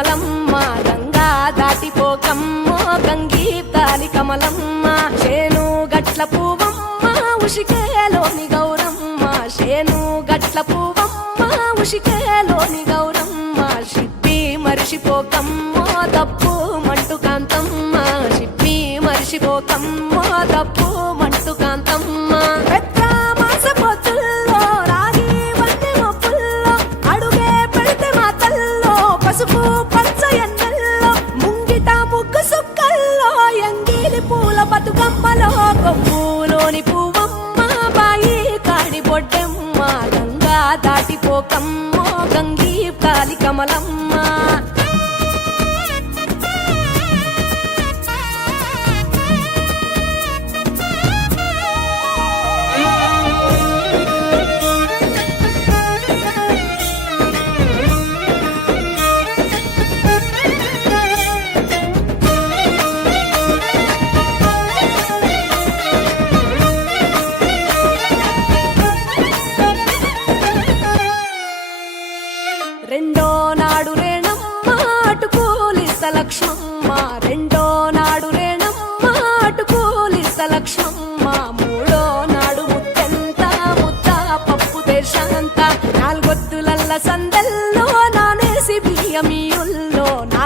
కమలమ్మ గంగా దాటిపోకమ్మో గంగీ దాని కమలమ్మ చేను గట్ల పువమ్మ ఉషికేలోని గౌరమ్మ చేను గట్ల పువమ్మ ఉషికేలోని గౌరమ్మ సిప్పి మరిసిపోకమ్మో తప్పు మంటు కాంతమ్మ సిప్పి మరిసిపోకమ్మో తప్పు మంటు కాంతమ్మ. గంగీ కాలి కమలమ్మ.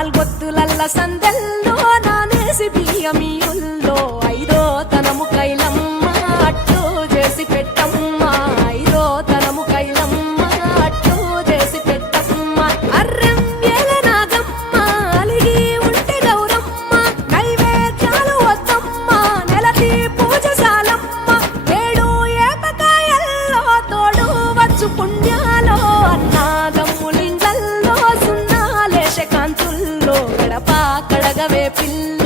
నాలుగొత్తులల్ల సందెల్లు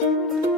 Música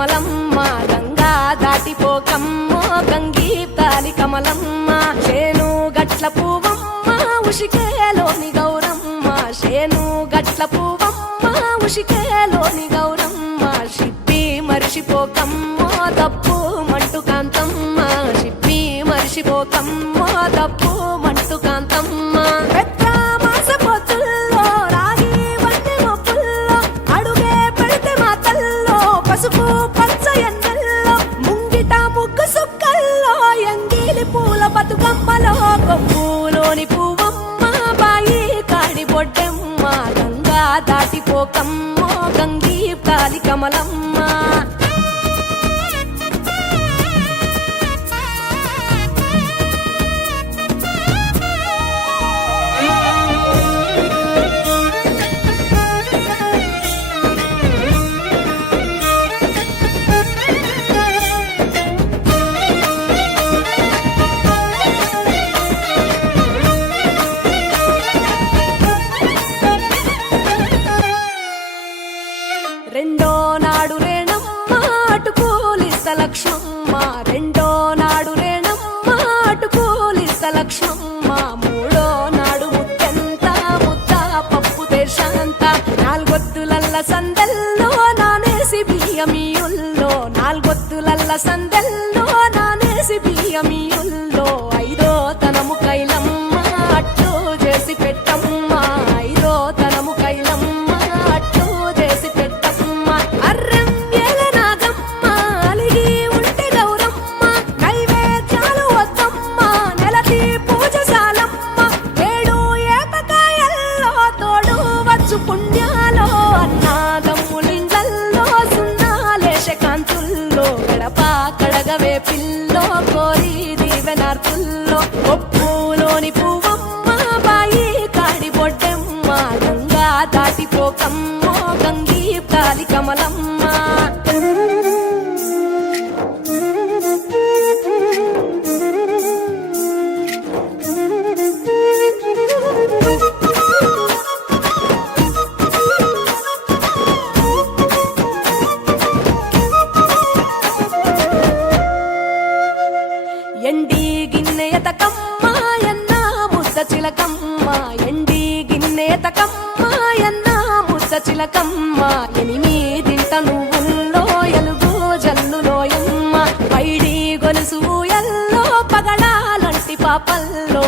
కమలమ్మ గంగా దాటిపోకమ్మ గంగీతాలి కమలమ్మ చేను గట్ల పువ్వమ్మ ఉషికేలోని గౌరమ్మ చేను గట్ల పువ్వమ్మ ఉషికేలోని గౌరమ్మ షిప్పి మరిచిపోకమ్మ తప్పు మంటు కాంతమ్మ షిప్పి మరిచిపోకమ్మ తప్పు పోకమ్మో గంగీ కాలి కమలమ్మ. నాడు రేణమ్మ అటు కూలిస్త లక్ష్మమ్మ. రెండో నాడు రేణమ్మ అటు కూలిస్త లక్ష్మమ్మ. మూడో నాడు ముత్తెంత ముద్ద పప్పు దేశాంత నాలుగొత్తులల్ల సందల్లో నానేసి బియ్యమియుల్లో. నాలుగొత్తులల్ల సందల్లో కడగవే పిల్లో కోరి దీవెనార్తుల్లో. ఒప్పులోని పువ్వమ్మ బాయి కాడి బొడ్డెమ్మ గంగా దాటిపోకమ్మో గంగీ కాలి కమలమ్మ. ఎండి గిన్నెయతకమ్మ ఎన్న ముద్ద చిలకమ్మ ఎండి గిన్నెయతకమ్మ ఎన్న ముద్ద చిలకమ్మ ఎనిమిదింట నువ్వుల్లో ఎలుగు జల్లులోయమ్మ. పైడి గొలుసు ఎల్లో పగడాలంటి పాపల్లో